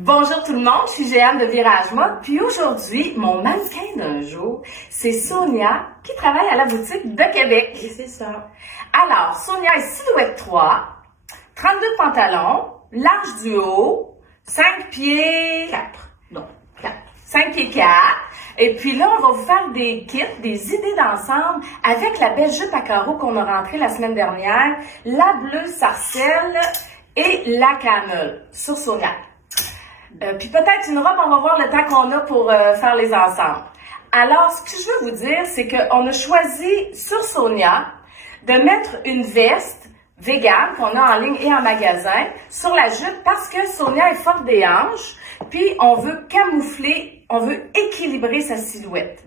Bonjour tout le monde, je suis Jeanne de Virage Mode, puis aujourd'hui, mon mannequin d'un jour, c'est Sonia qui travaille à la boutique de Québec. Et c'est ça. Alors, Sonia est silhouette 3, 32 de pantalon, large du haut, 5 pieds... 4. Non, 4. 5 pieds 4. Et puis là, on va vous faire des kits, des idées d'ensemble avec la belle jupe à carreaux qu'on a rentrée la semaine dernière, la bleue sarcelle et la camel sur Sonia. Puis peut-être une robe, on va voir le temps qu'on a pour faire les ensembles. Alors, ce que je veux vous dire, c'est qu'on a choisi sur Sonia de mettre une veste vegan qu'on a en ligne et en magasin sur la jupe parce que Sonia est forte des hanches, puis on veut camoufler, on veut équilibrer sa silhouette.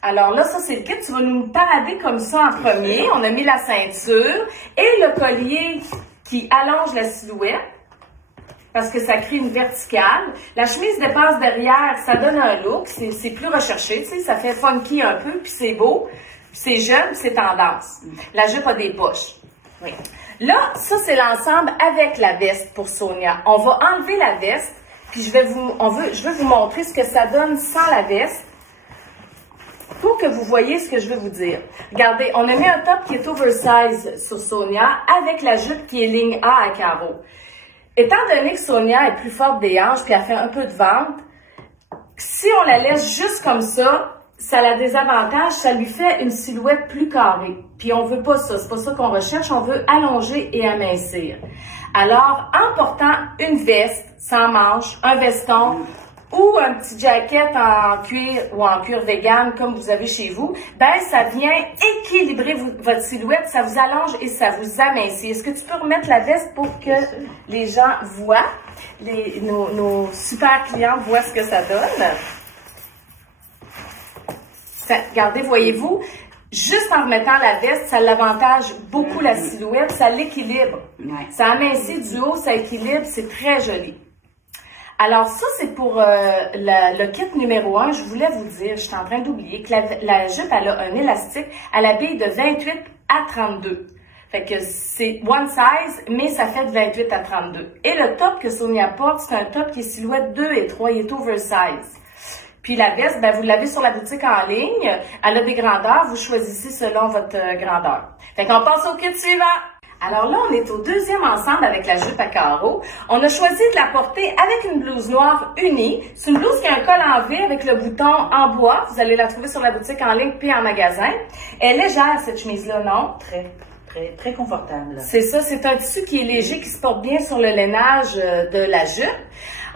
Alors là, ça c'est le kit, tu vas nous parader comme ça en premier. On a mis la ceinture et le collier qui allonge la silhouette parce que ça crée une verticale. La chemise dépasse derrière, ça donne un look, c'est plus recherché, tu sais, ça fait funky un peu, puis c'est beau, c'est jeune, c'est tendance. La jupe a des poches. Oui. Là, ça c'est l'ensemble avec la veste pour Sonia. On va enlever la veste, puis je veux vous montrer ce que ça donne sans la veste pour que vous voyez ce que je veux vous dire. Regardez, on a mis un top qui est oversize sur Sonia avec la jupe qui est ligne A à carreaux. Étant donné que Sonia est plus forte des hanches puis elle fait un peu de ventre, si on la laisse juste comme ça, ça a des avantages, ça lui fait une silhouette plus carrée. Puis on veut pas ça, c'est pas ça qu'on recherche, on veut allonger et amincir. Alors, en portant une veste sans manches, un veston ou un petit jacket en cuir ou en cuir vegan comme vous avez chez vous, ben ça vient équilibrer votre silhouette, ça vous allonge et ça vous amincit. Est-ce que tu peux remettre la veste pour que les gens voient, nos super clients voient ce que ça donne? Regardez, voyez-vous, juste en remettant la veste, ça l'avantage beaucoup la silhouette, ça l'équilibre. Ça amincit du haut, ça équilibre, c'est très joli. Alors ça, c'est pour le kit numéro 1. Je voulais vous dire, je suis en train d'oublier que la jupe, elle a un élastique à la bille de 28 à 32. Fait que c'est one size, mais ça fait de 28 à 32. Et le top que Sonia porte, c'est un top qui est silhouette 2 et 3, il est oversize. Puis la veste, ben vous l'avez sur la boutique en ligne. Elle a des grandeurs, vous choisissez selon votre grandeur. Fait qu'on passe au kit suivant. Alors là, on est au deuxième ensemble avec la jupe à carreaux. On a choisi de la porter avec une blouse noire unie. C'est une blouse qui a un col en V avec le bouton en bois. Vous allez la trouver sur la boutique en ligne puis en magasin. Elle est légère, cette chemise-là, non? Très confortable. C'est ça, c'est un tissu qui est léger, qui se porte bien sur le lainage de la jupe.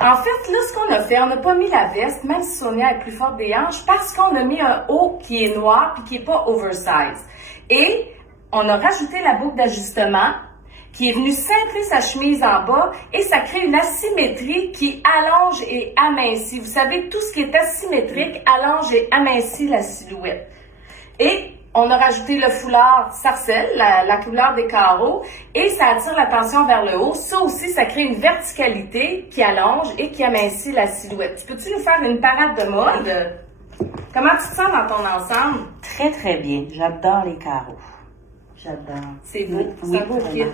En fait, là, ce qu'on a fait, on n'a pas mis la veste, même si Sonia est plus forte des hanches, parce qu'on a mis un haut qui est noir puis qui est pas oversize. Et on a rajouté la boucle d'ajustement qui est venue cintrer sa chemise en bas et ça crée une asymétrie qui allonge et amincit. Vous savez, tout ce qui est asymétrique allonge et amincit la silhouette. Et on a rajouté le foulard sarcelle, la couleur des carreaux, et ça attire l'attention vers le haut. Ça aussi, ça crée une verticalité qui allonge et qui amincit la silhouette. Peux-tu nous faire une parade de mode? Comment tu te sens dans ton ensemble? Très bien. J'adore les carreaux. J'adore. C'est beau. Oui, c'est un beau kit.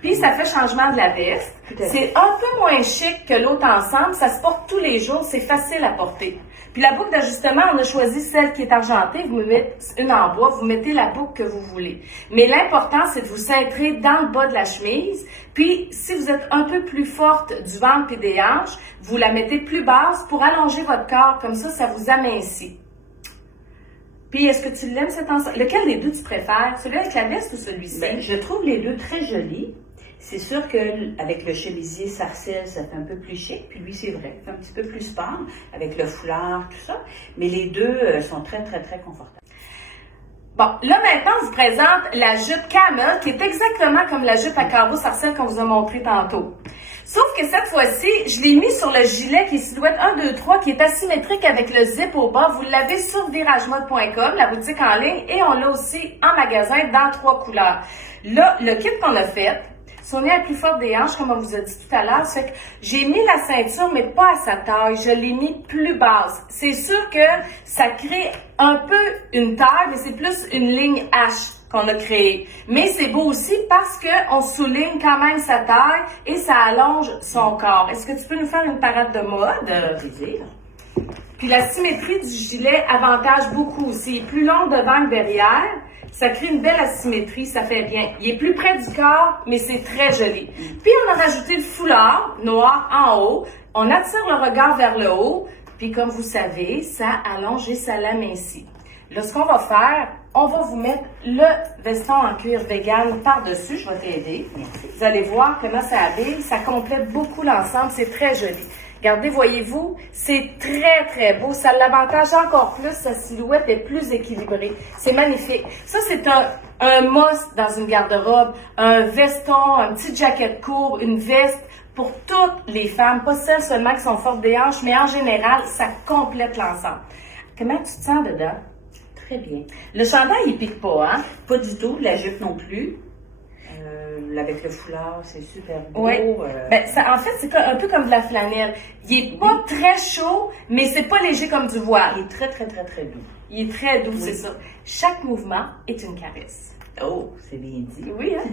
Puis ça fait changement de la veste. C'est un peu moins chic que l'autre ensemble. Ça se porte tous les jours. C'est facile à porter. Puis la boucle d'ajustement, on a choisi celle qui est argentée. Vous mettez une en bois. Vous mettez la boucle que vous voulez. Mais l'important, c'est de vous cintrer dans le bas de la chemise. Puis, si vous êtes un peu plus forte du ventre et des hanches, vous la mettez plus basse pour allonger votre corps. Comme ça, ça vous amincit. Puis, est-ce que tu l'aimes cet ensemble? Lequel des deux tu préfères? Celui avec la veste ou celui-ci? Ben, je trouve les deux très jolis. C'est sûr qu'avec le chemisier sarcelle, ça fait un peu plus chic. Puis lui, c'est vrai, c'est un petit peu plus sport, avec le foulard, tout ça. Mais les deux sont très confortables. Bon, là maintenant, on vous présente la jupe camel, qui est exactement comme la jupe à carreaux sarcelle qu'on vous a montré tantôt. Sauf que cette fois-ci, je l'ai mis sur le gilet qui est silhouette 1, 2, 3, qui est asymétrique avec le zip au bas. Vous l'avez sur viragemode.com, la boutique en ligne, et on l'a aussi en magasin dans 3 couleurs. Là, le kit qu'on a fait, Sonia est plus forte des hanches, comme on vous a dit tout à l'heure, c'est que j'ai mis la ceinture, mais pas à sa taille. Je l'ai mis plus basse. C'est sûr que ça crée un peu une taille, mais c'est plus une ligne H. qu'on a créé. Mais c'est beau aussi parce qu'on souligne quand même sa taille et ça allonge son corps. Est-ce que tu peux nous faire une parade de mode? Plaisir. Puis la symétrie du gilet avantage beaucoup aussi. Il est plus long devant que derrière. Ça crée une belle asymétrie, ça fait bien. Il est plus près du corps, mais c'est très joli. Puis on a rajouté le foulard noir en haut. On attire le regard vers le haut. Puis comme vous savez, ça allonge et ça l'amincit. Là, ce qu'on va faire, on va vous mettre le veston en cuir vegan par-dessus. Je vais t'aider. Vous allez voir comment ça habille. Ça complète beaucoup l'ensemble. C'est très joli. Regardez, voyez-vous, c'est très, très beau. Ça l'avantage encore plus. Sa silhouette est plus équilibrée. C'est magnifique. Ça, c'est un must dans une garde-robe. Un veston, un petit jacket court, une veste pour toutes les femmes. Pas celles seulement qui sont fortes des hanches, mais en général, ça complète l'ensemble. Comment tu te sens dedans? Très bien. Le chandail, il pique pas, hein? Pas du tout, la jupe non plus. Avec le foulard, c'est super beau. Oui. Ben, ça, en fait, c'est un peu comme de la flanelle. Il est pas très chaud, mais c'est pas léger comme du voile. Il est très, très, très, très doux. Il est très doux, c'est ça. Chaque mouvement est une caresse. Oh, c'est bien dit. Oui, hein?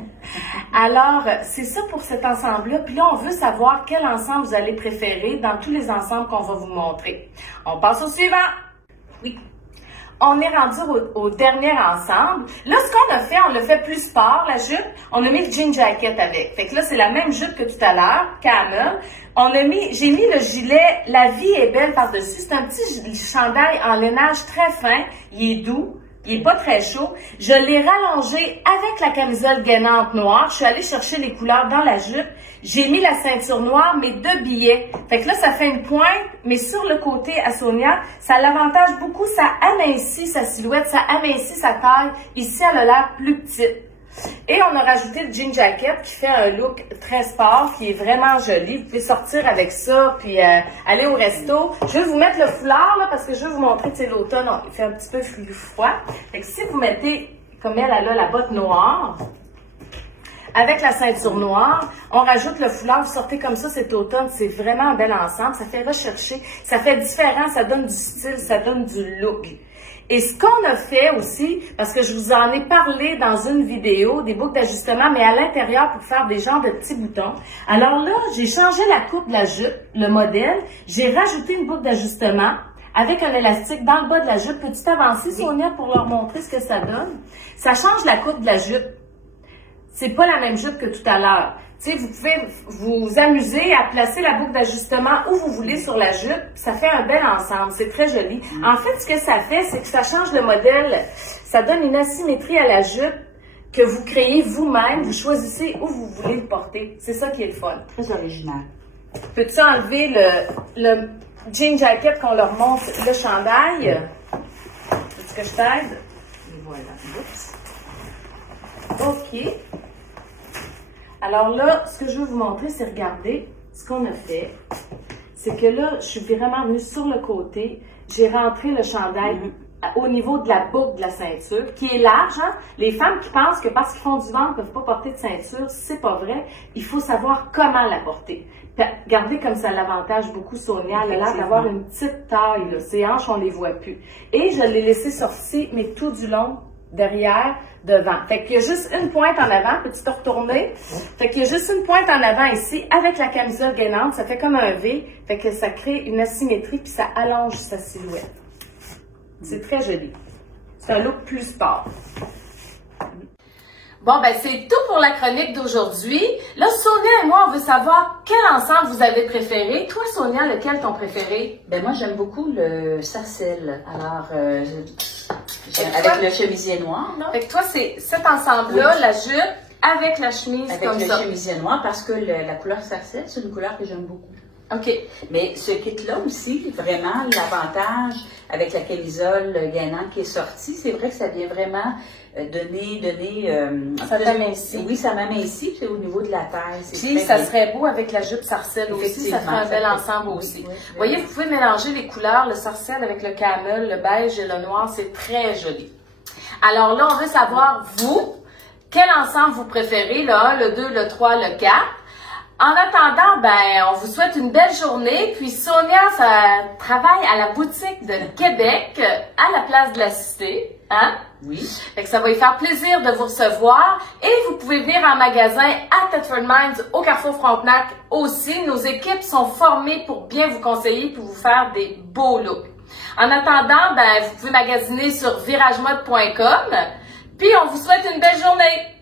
Alors, c'est ça pour cet ensemble-là. Puis là, on veut savoir quel ensemble vous allez préférer dans tous les ensembles qu'on va vous montrer. On passe au suivant. Oui. On est rendu au dernier ensemble. Là, ce qu'on a fait, on l'a fait plus sport, la jupe. On a mis le jean jacket avec. Fait que là, c'est la même jupe que tout à l'heure, camel. J'ai mis le gilet La vie est belle par-dessus. C'est un petit chandail en lainage très fin. Il est doux. Il est pas très chaud. Je l'ai rallongé avec la camisole gainante noire. Je suis allée chercher les couleurs dans la jupe. J'ai mis la ceinture noire, mes 2 billets. Fait que là, ça fait une pointe, mais sur le côté à Sonia, ça l'avantage beaucoup. Ça amincit sa silhouette, ça amincit sa taille. Ici, elle a l'air plus petite. Et on a rajouté le jean jacket qui fait un look très sport, qui est vraiment joli. Vous pouvez sortir avec ça, puis aller au resto. Je vais vous mettre le foulard, là, parce que je vais vous montrer, tu sais, l'automne, il fait un petit peu froid. Fait que si vous mettez, comme elle a la botte noire, avec la ceinture noire, on rajoute le foulard, vous sortez comme ça cet automne, c'est vraiment un bel ensemble, ça fait rechercher, ça fait différent, ça donne du style, ça donne du look. Et ce qu'on a fait aussi, parce que je vous en ai parlé dans une vidéo, des boucles d'ajustement, mais à l'intérieur pour faire des genres de petits boutons. Alors là, j'ai changé la coupe de la jupe, le modèle, j'ai rajouté une boucle d'ajustement avec un élastique dans le bas de la jupe. Peux-tu t'avancer, Sonia, pour leur montrer ce que ça donne? Ça change la coupe de la jupe. C'est pas la même jupe que tout à l'heure. Tu sais, vous pouvez vous amuser à placer la boucle d'ajustement où vous voulez sur la jupe. Ça fait un bel ensemble. C'est très joli. En fait, ce que ça fait, c'est que ça change le modèle. Ça donne une asymétrie à la jupe que vous créez vous-même. Vous choisissez où vous voulez le porter. C'est ça qui est le fun. Très original. Peux-tu enlever le jean jacket qu'on leur montre le chandail? Est-ce que je t'aide? Et voilà. Oups. OK. Alors là, ce que je veux vous montrer, c'est regarder ce qu'on a fait. C'est que là, je suis vraiment venue sur le côté. J'ai rentré le chandail au niveau de la boucle de la ceinture, qui est large. Hein? Les femmes qui pensent que parce qu'ils font du ventre, ils ne peuvent pas porter de ceinture, c'est pas vrai. Il faut savoir comment la porter. Regardez comme ça l'avantage beaucoup Sonia. Elle a l'air d'avoir une petite taille. Là. Ses hanches, on les voit plus. Et je l'ai laissé sortir, mais tout du long, derrière, devant. Fait qu'il y a juste une pointe en avant. Peux-tu te retourner? Fait qu'il y a juste une pointe en avant ici, avec la camisole gainante. Ça fait comme un V. Fait que ça crée une asymétrie, puis ça allonge sa silhouette. C'est très joli. C'est un look plus sport. Bon, ben c'est tout pour la chronique d'aujourd'hui. Là, Sonia et moi, on veut savoir quel ensemble vous avez préféré. Toi, Sonia, lequel ton préféré? Ben moi, j'aime beaucoup le sarcelle. Alors, avec le chemisier noir, non? Fait que toi, c'est cet ensemble-là, oui. La jupe avec la chemise avec comme ça. Avec le chemisier noir, parce que la couleur sarcelle, c'est une couleur que j'aime beaucoup. OK. Mais ce kit-là aussi, vraiment, l'avantage avec la camisole gainante qui est sortie, c'est vrai que ça vient vraiment donner ça t'amincit. Oui, ça m'amincit, c'est au niveau de la taille. Puis ça serait beau avec la jupe sarcelle aussi, ça ferait un bel ensemble aussi. Oui, voyez, vous pouvez mélanger les couleurs, le sarcelle avec le camel, le beige et le noir, c'est très joli. Alors là, on veut savoir, vous, quel ensemble vous préférez, le 1, le 2, le 3, le 4. En attendant, ben, on vous souhaite une belle journée. Puis Sonia, ça travaille à la boutique de Québec, à la place de la Cité. Hein? Oui. Fait que ça va lui faire plaisir de vous recevoir. Et vous pouvez venir en magasin à Thetford Mines, au Carrefour Frontenac aussi. Nos équipes sont formées pour bien vous conseiller, pour vous faire des beaux looks. En attendant, vous pouvez magasiner sur viragemode.com. Puis on vous souhaite une belle journée.